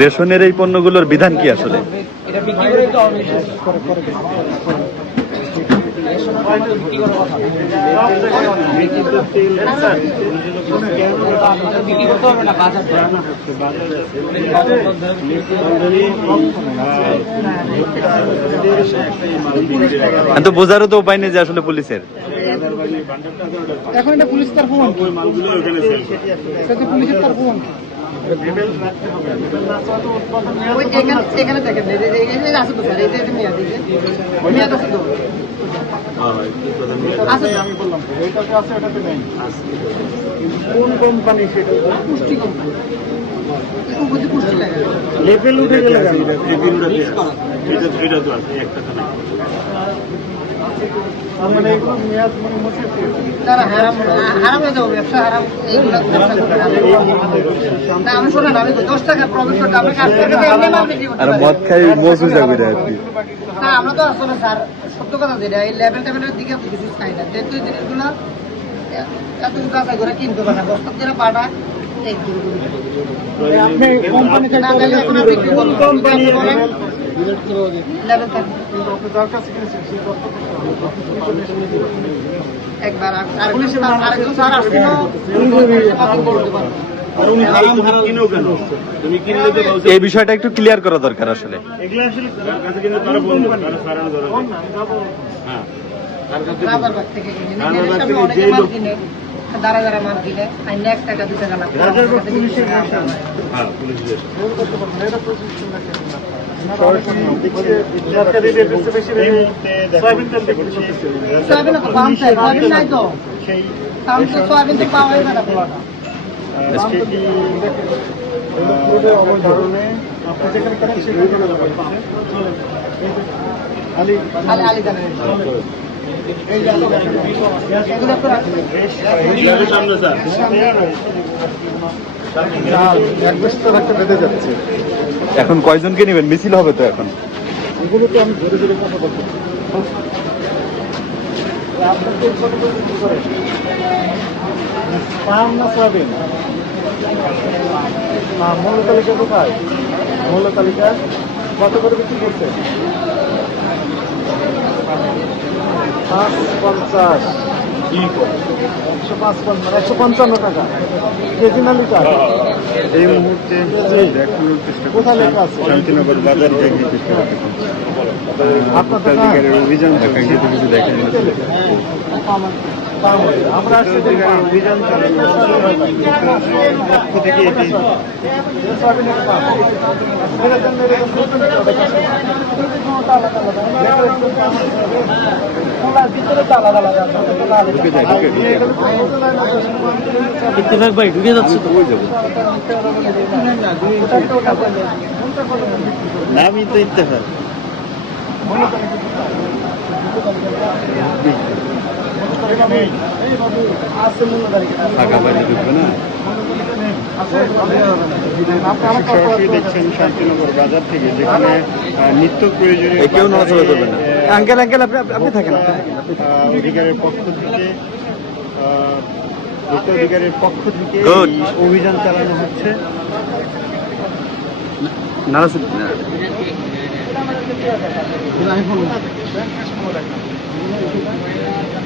রেশনের এই পণ্যগুলোর বিধান কি আসলে? তো বোঝারও তো উপায় নেই যে আসলে পুলিশের। এখন এটা পুলিশ তার ফোন, পুলিশের তার ফোন এখানে দেখেন আছে তো স্যার, এই যে মেয়াদ আছে তো আমি বললাম এইটাতে আছে, এটাতে নেই। কোন কোম্পানি সেটা? পুষ্টি কোম্পানি। পুষ্টি লাগে লেভেল উঠে গেলে এটা তো আছে, একটা তো নাই। মানে এগুলো মেয়াদ মানে মুছে তারা হারাম হয়ে যাবে, ব্যবসা হারাম। এইগুলো না আমি শোনেন, আমি 10 টাকা প্রফিট করতে আমি কাছ থেকে এমনি মাল বিক্রি করতে আর মদ খাই মজু যাবে রে আর কি। না আমরা তো আসলে স্যার সত্য কথা যেটা, এই লেভেল টেবিলের দিকে তো কিছু চাই না। যেহেতু এই জিনিসগুলো এত যাচাই করে কিনতে পারে না, বস্তা যেটা পাঠা আপনি কোম্পানি থেকে বিক্রি করুন, কোম্পানি লেভেল থাকে একবার আরেকজন স্যার আসছিল এই বিষয়টা একটু ক্লিয়ার করা দরকার আসলে। দাঁড়া দাঁড়া মাল কিনে 1 টাকা 2 টাকা লাগবে। এখন কয়জনকে নেবেন? মিছিল হবে তো এখন। এগুলো তো আমি ধরে ধরে কথা বলতে পাম না সোয়াবিন না। মূল্য তালিকা কোথায়? মূল্য তালিকা কত করে বিক্রি করছে? 550, 155 টাকা কেজি না লিটার? এই মুহূর্তে কোথায় লেখা আছে? শান্তিনগর বাজার আপনার অভিযান কিছু দেখেন। আমরা অভিযান পক্ষ থেকে এটি ইত্তেফাক ভাই ঢুকে যাচ্ছে তো নামই তো ইত্তেফাক। ফাঁকা বাড়ি ঢুকবে না। সরাসরি দেখছেন শান্তিনগর বাজার থেকে, যেখানে নিত্য প্রয়োজনীয় কেউ নড়াচড়া করবে না। আঙ্কেল আপনি থাকেন অধিকারের পক্ষ থেকে অধিকারের পক্ষ থেকে অভিযান চালানো হচ্ছে।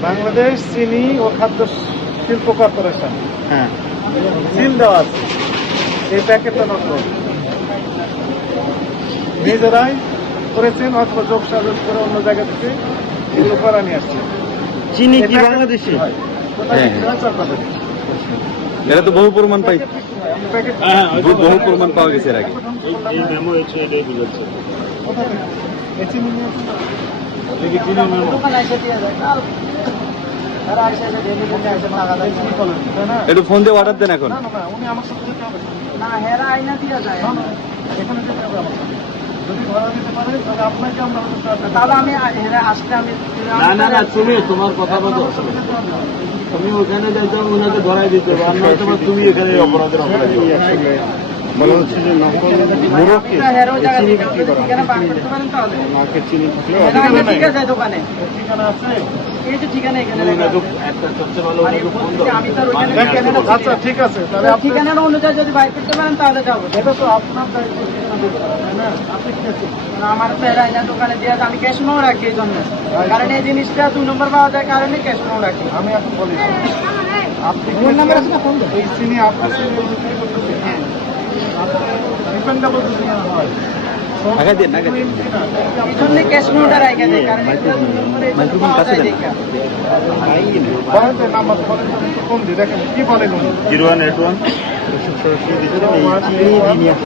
বাংলাদেশ চিনি ও খাদ্য শিল্প কর্পোরেশন, হ্যাঁ, সিল দেওয়া আছে। এই প্যাকেটটা নষ্ট নিজেরাই করেছেন অথবা যোগ সাজস করে অন্য জায়গা থেকে এগুলো করা নিয়ে আসছে। চিনি কি বাংলাদেশি? এরা তো বহু প্রমাণ পাই, বহু প্রমাণ পাওয়া গেছে এর আগে। একটু ফোন দিয়ে অর্ডার দেন এখন। তাহলে আমি আসলে আমি না তুমি তোমার কথা বলো। তুমি ওখানে যাইতে ওনাকে ধরাই দিতে হবে, আর নয়তো বা তুমি এখানে অপরাধের অপরাধী হবে। আসলে বলা হচ্ছে যে নকল মোড়কে চিনি বিক্রি করা হয়। মার্কেট চিনি থাকলেও ঠিক আছে দোকানে ঠিকানা আছে? এই যে ঠিকানা এখানে লেখা ওনাকে আছে। একটা সবচেয়ে ভালো ওনাকে ফোন দাও। আমি তো আর ওখানে বাংলা ঠিকানাটা আছে। আচ্ছা, ঠিক আছে, তাহলে আপনি ঠিকানাটা অনুযায়ী যদি বাইর করতে পারেন তাহলে যাবো। এটা তো আপনার দায়িত্ব, ঠিকানা দিতে হবে, তাই না? আপনি কি আছেন? আমার তো এরা এনে দোকানে দিয়ে আমি ক্যাশ মেও রাখি এই জন্য, কারণ এই জিনিসটা 2 নম্বর পাওয়া যায় কারণে ক্যাশ মেও রাখি। আমি এখন বলি, আপনি ফোন নাম্বার আছে না, ফোন দেন। এই চিনি আপনার চিনি ডিপেন্ডেবল যদি না হয়, এই জন্য ক্যাশ মেওটা রাখা যায়, কারণ এটা 2 নম্বরে এই জন্য পাওয়া যায় দেখা। বলেন তো নাম্বার বলেন তো, আমি তো ফোন দিই, দেখেন কি বলেন উনি। 0181 সরাসরি দিচ্ছেন এই চিনি নিয়ে